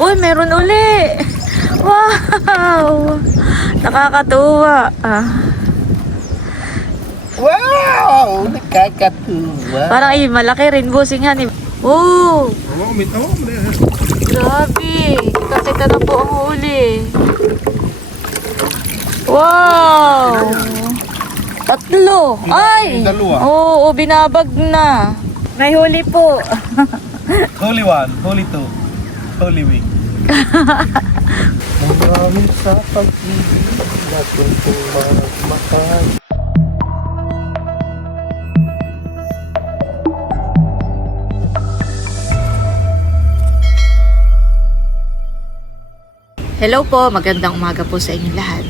Uy, meron uli. Wow! Nakakatuwa. Wow! Nakakatuwa. Parang malaki rin bossing yan. Oh! Grabe. Kita na po ang huli. Wow! Tatlo. Ay! Dalawa. Oo, binabag na. May huli po. Holy one, holy two, holy week. Maraming sa pag-ibig, natin kong magmahal. Hello po, magandang umaga po sa inyong lahat.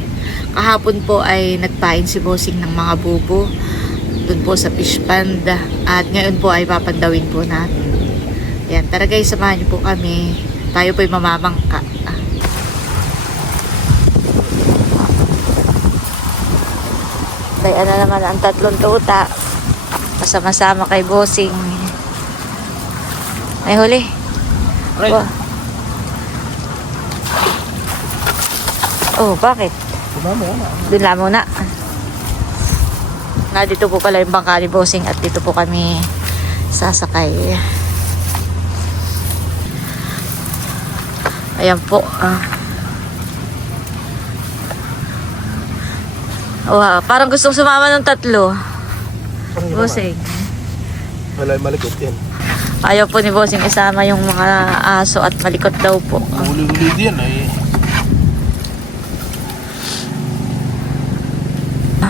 Kahapon po ay nagpain si Bossing ng mga bubo doon po sa fish pond. At ngayon po ay papandawin po natin. Yan, tara guys, samahan niyo po kami. Tayo po ay mamamangka. Kaya na naman ang tatlong tuta. Kasama-sama kay Bossing. May huli. Right. Wow. Oh, bakit? Doon lang muna. Dito po pala yung bangka ni Bossing at dito po kami sasakay. Ayan po. Wow, parang gustong sumama ng tatlo. Bossing. Wala, malikot yan. Ayaw po ni Bossing isama yung mga aso at malikot daw po. Huli-huli din ay.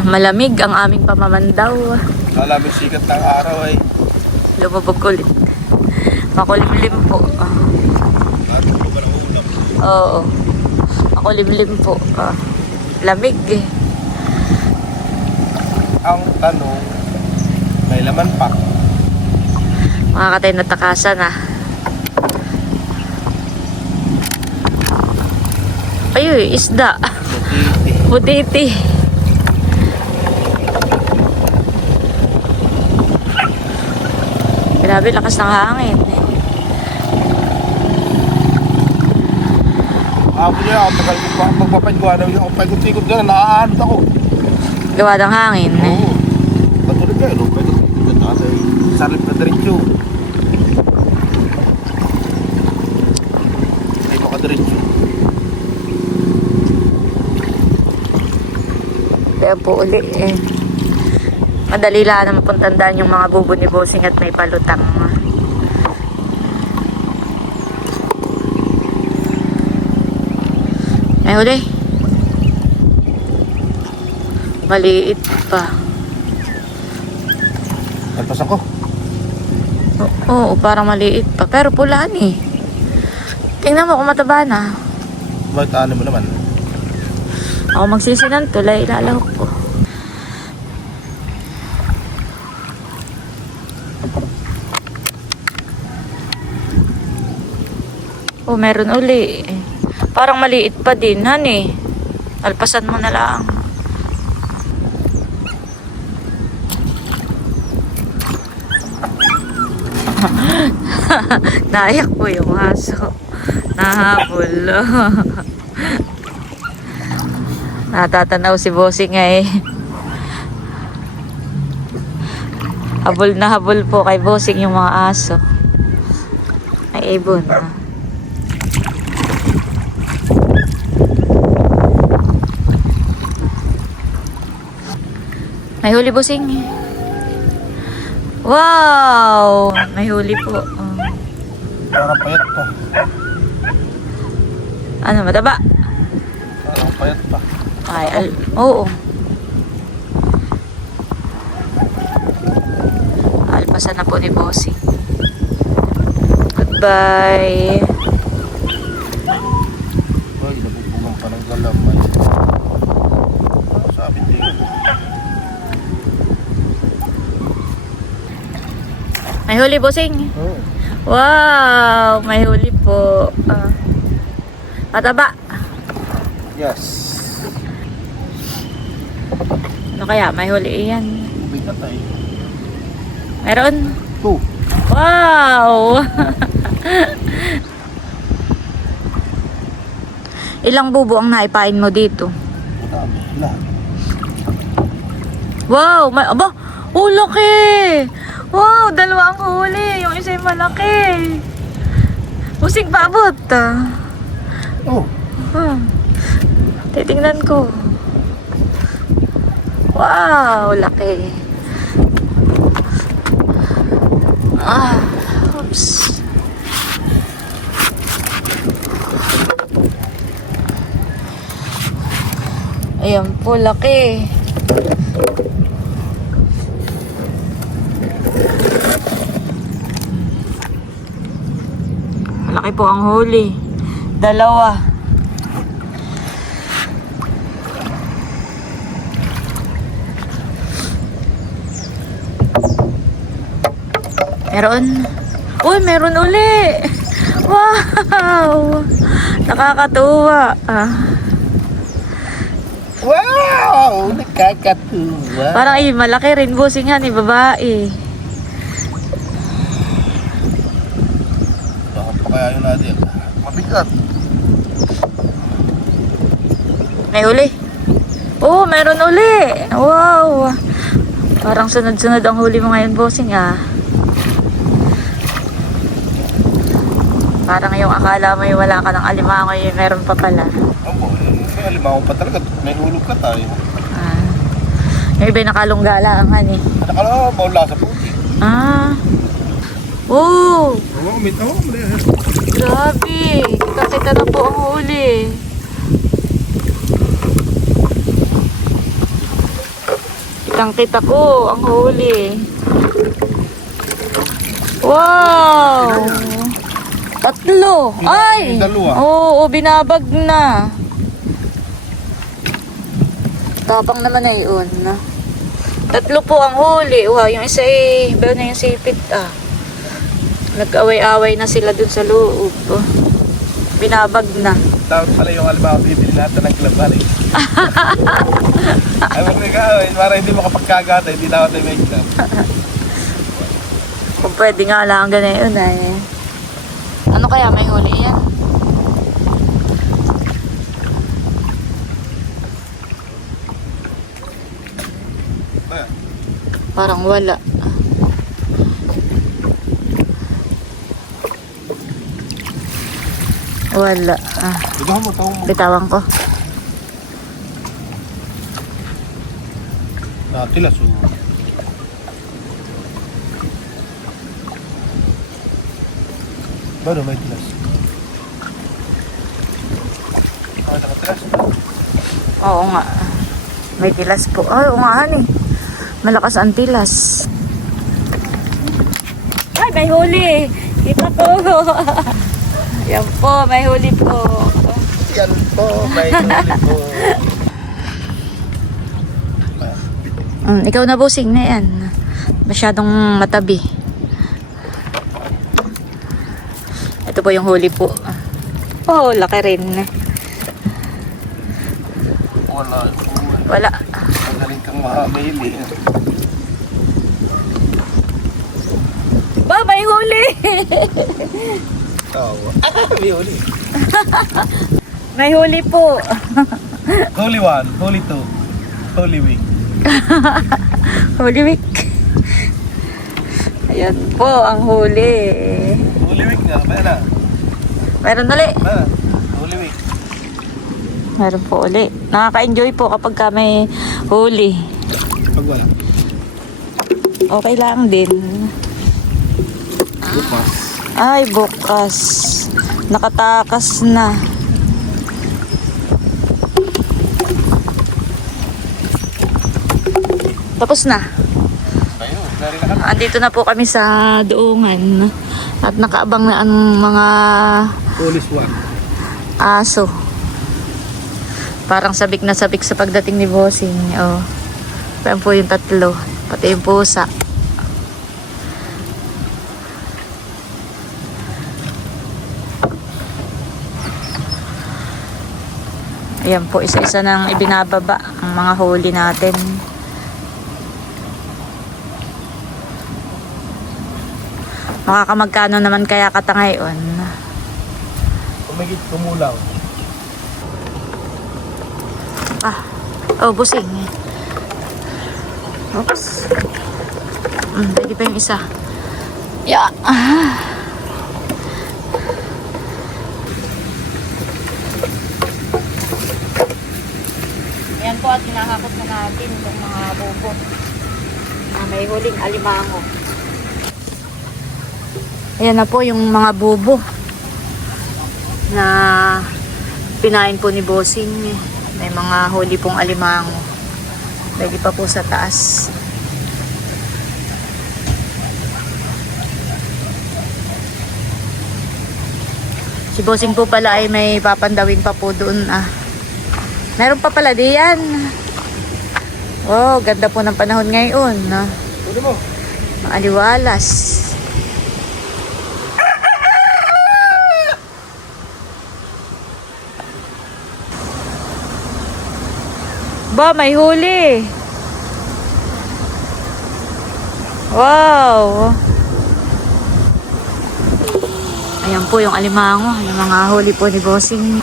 Malamig ang aming pamamandaw. Malamig sikat ng araw ay. Lumabog ulit. Makulimlim po. Natin po ba ng ulam? Oo. Makulimlim po. Lamig eh. Ang tanong, may laman pa. Makakatay na takasan ah. Ayun, isda. Butiti. Grabe, lakas ng hangin. Ako niya, ako tagal ko pa magpapaigwa na yung paikot-ikot gano'n, naaanod ako. Gawa ng hangin. Oo. Patuloy kayo, no? Paikot-ikot gano'n, kasi sarip na diretso. Ay, makadiretso. Kaya po uli eh. Madali lang na mapuntandaan yung mga bubo ni Bossing at may palutang. Ay huli. Maliit pa. Nagpas ako. Oo, parang maliit pa. Pero pulaan eh. Tingnan mo kung mataba na. Bakit ano mo naman? Ako magsisinan tulay, ilalahok ko. Oh, meron uli. Parang maliit pa din, honey. Alpasan mo na lang. Naiyak po yung aso. Nahabol. Natatanaw si Bossing eh. Habol na habol po kay Bossing yung mga aso. Ay, ibon. May huli, Bossing. Wow! May huli po. Parang payat pa. Ano, mataba? Parang payat pa. Ay, oo. Alpasan na po ni Bossing. Goodbye. Ay, nabugbugan pa ng galamay. Sabi din. May huli, Bossing. Oo. Wow! May huli po. Mataba. Yes. Ano kaya? May huli yan. Bigat ay. Meron? 2. Wow! Ilang bubo ang naipain mo dito? Madami. Lahat. Wow! May, aba! Oh, laki! Wow! Dalawang huli. Yung isa yung malaki. Musig babot. Oh. Titingnan ko. Wow! Laki. Oops. Ayan po, laki. Malaki po ang huli. Dalawa. Meron. Uy, meron uli. Wow! Nakakatuwa. Wow! Nakakatuwa. Parang malaki rin busing yan, babae. Baka pa kaya yun natin. Mabigat. May uli. Oh, meron uli. Wow! Parang sunod-sunod ang huli mo ngayon, bossing Parang yung akala mo yung wala ka ng alimango, yung meron pa pala. Opo, may alimango pa talaga. May hulog ka tayo. Yung iba nakalunggala ang hani. Nakala, baula sa puti. Oh! Oo, mali. Grabe! Kita na po ang huli. Kitang-kita ko ang huli. Wow! Tatlo! Ay! Dalawa. Oo, binabag na. Tapang naman na yun. Tatlo po ang huli. Wow, yung isa bayo na yung sipit Nag-away-away na sila dun sa loob. Binabag na. Tapos pala yung alimango, bibili natin ng klabal Ay, magkakawin, para hindi makapagkagata, hindi dapat ay may club. Kung pwede nga lang ganayon Ano kaya may huli yan? Parang wala. Wala. Bitawan ko. Tilas Baru may tilas. Nakatilas. Oo nga. May tilas po. Ay, oo nga Malakas ang tilas. Ay, may huli. Kita ko. Yan po, may huli po. Yan po, may huli po. Ikaw na busing na yan. Masyadong matabi. Ito po yung huli po. Oh, laki rin. Wala. Magaling kang mahamili. Ba, may huli! Tawa. May huli. May huli po. Holy one, holy two, holy week. Holy week. Ayan po ang huli. Holy week nga, may na. Meron ulit. Holy week. Meron po ulit. Nakaka-enjoy po kapag ka may huli. Pag wala. Okay lang din. Bukas. Ay, bukas. Nakatakas na. Tapos na. Ayun, nari na kami. Andito na po kami sa Doongan. At nakaabang na ang mga Police one. aso. Parang sabik na sabik sa pagdating ni Bossing. Oh. Ayan po yung tatlo. Pati yung pusa. Ayan po, isa-isa nang ibinababa ang mga huli natin. Makakamagkano naman kaya kata ngayon? Kumigit kumulaw. Ah. Oh, busing. Oops. Pwede pa yung isa. Yeah. Ayan po at hinahakot na natin yung mga bobo na may huling alimango. Ayan na po yung mga bubo na pinain po ni Bossing. May mga huli pong alimango. Pwede pa po sa taas. Si Bossing po pala ay may papandawin pa po doon. Meron pa pala diyan. Oh, ganda po ng panahon ngayon. Pwede mo. Maaliwalas. Ba, may huli. Wow. Ayan po yung alimango, yung mga huli po ni Bossing.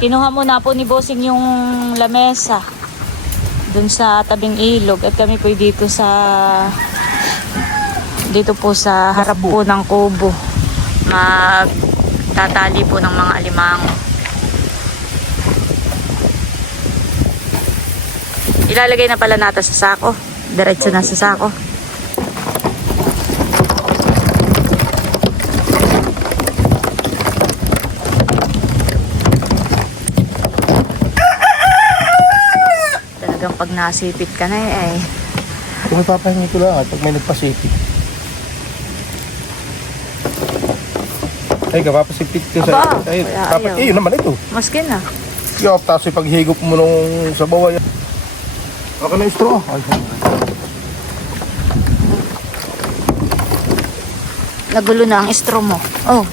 Kinuha muna po ni Bossing yung lamesa dun sa tabing ilog at kami po dito po sa harap po ng kubo. Magtatali po ng mga alimango. Ilalagay na pala natin sa sako. Diretso na sa sako. Talagang pag nasipit ka na Kung may papahingi ko lang pag may nagpasipit. Ay, kapapasipit ko sa... Aba, Ay, kaya ayaw. yun naman ito. Maskin na. Yung tapos paghigop mo nung sa bawah yan. Baka na yung straw. Ay, Nagulo na ang straw mo. Oh.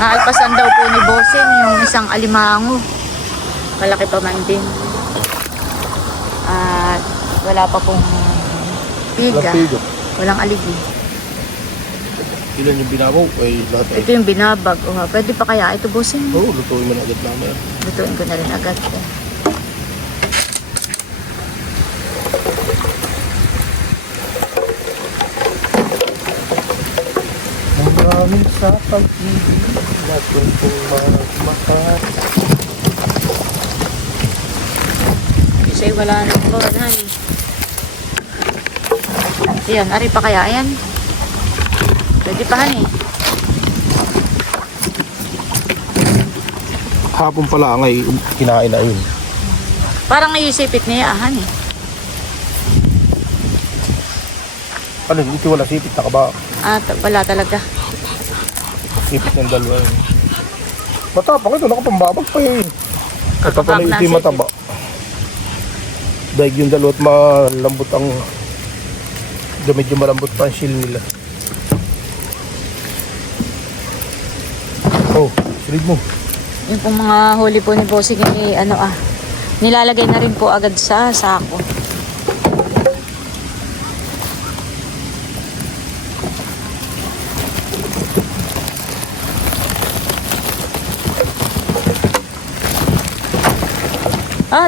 Naalpasan daw po ni Bossing yung isang alimango. Malaki pa man din. At wala pa pong piga. Walang aligi. Ilan yung binabaw? Ay, lahat ay. Ito yung binabag. Pwede pa kaya ito, Bossing? Oo, lutuin mo na agad namin. Lutuin ko na rin agad. Ang maraming sa pag-ibig, natin kong magmakat. Kasi wala na po. Ayan, ari pa kaya yan? Pwede pa Hapon pala ngay kinain na yun. Parang naisipit niya Ano, hindi wala sipit na ka ba? Wala talaga. Sipit ng dalawa yun. Matapang ito, nakapambabag pa eh. Kakabag Kapag na ito yung mataba. Dahil yung dalawa at malambot ang medyo malambot pa ang shell nila. Oh, silid mo. Yung pong mga huli po ni Bossing nilalagay na rin po agad sa sako.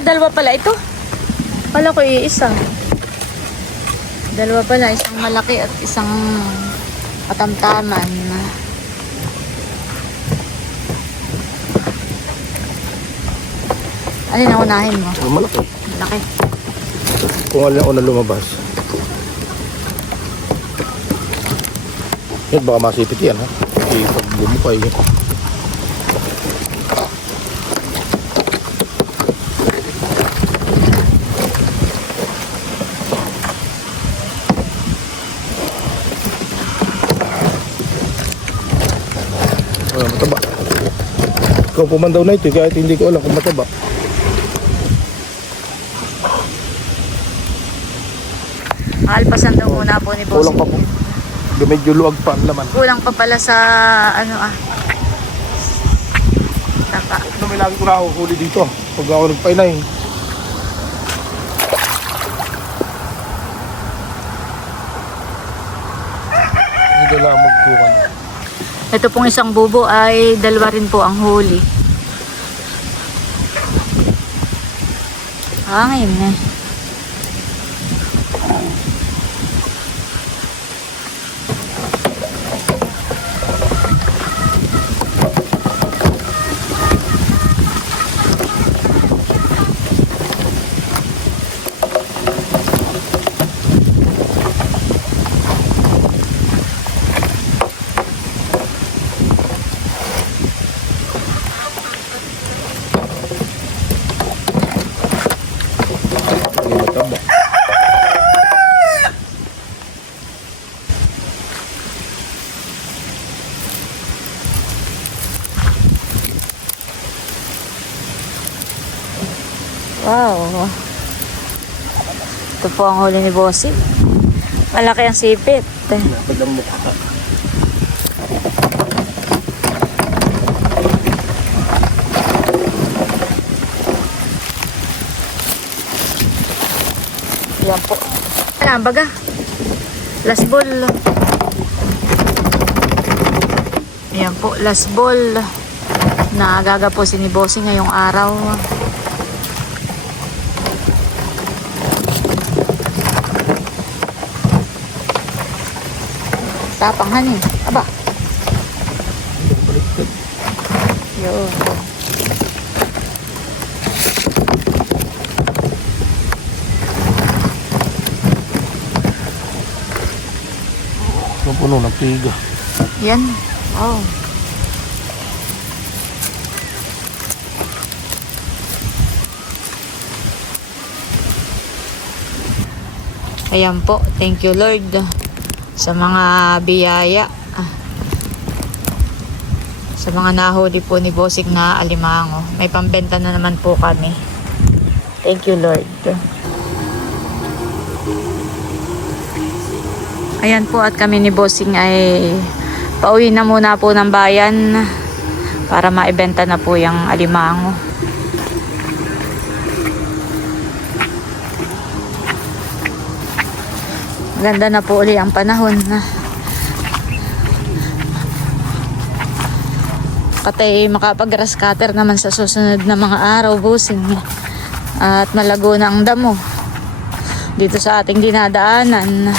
Dalawa pala ito. Pala ko iisa. Dalawa pala, isang malaki at isang katamtaman. Alin ang unahin mo? Malaki. Malaki. Kung alin ako na lumabas. Yan, baka masipit yan ha. Kasi pag lumukay yan. Wala, mataba. Ikaw pumandaw na ito kahit hindi ko alam kung mataba. Alpasan daw muna po ni Bossing. Kulang pa po. Medyo luwag pa ang laman. Kulang pa pala sa tapa. Ito may lagi ko na huli dito. Pag ako nagpainay. Ito lang magkukan. Ito pong isang bubo ay dalawa rin po ang huli. Hangin eh. Hindi mataba. Wow. Ito po ang huli ni Bossing. Malaki ang sipit. Napad ang mukha. Yan po. Ayan, baga. Last ball. Ayan po, last ball. Naagaga po si ni Bossing ngayong araw. Tapanghan eh. Aba. Yun. Ang puno ng piga. Yan. Wow. Ayan po. Thank you Lord sa mga biyaya. Sa mga nahuli po ni Bossing na alimango. May pambenta na naman po kami. Thank you Lord. Ayan po, at kami ni Bossing ay pauwi na muna po ng bayan para maibenta na po yung alimango. Ganda na po uli ang panahon. Katay makapag-grass cutter naman sa susunod na mga araw, Bossing. At malago na ang damo dito sa ating dinadaanan.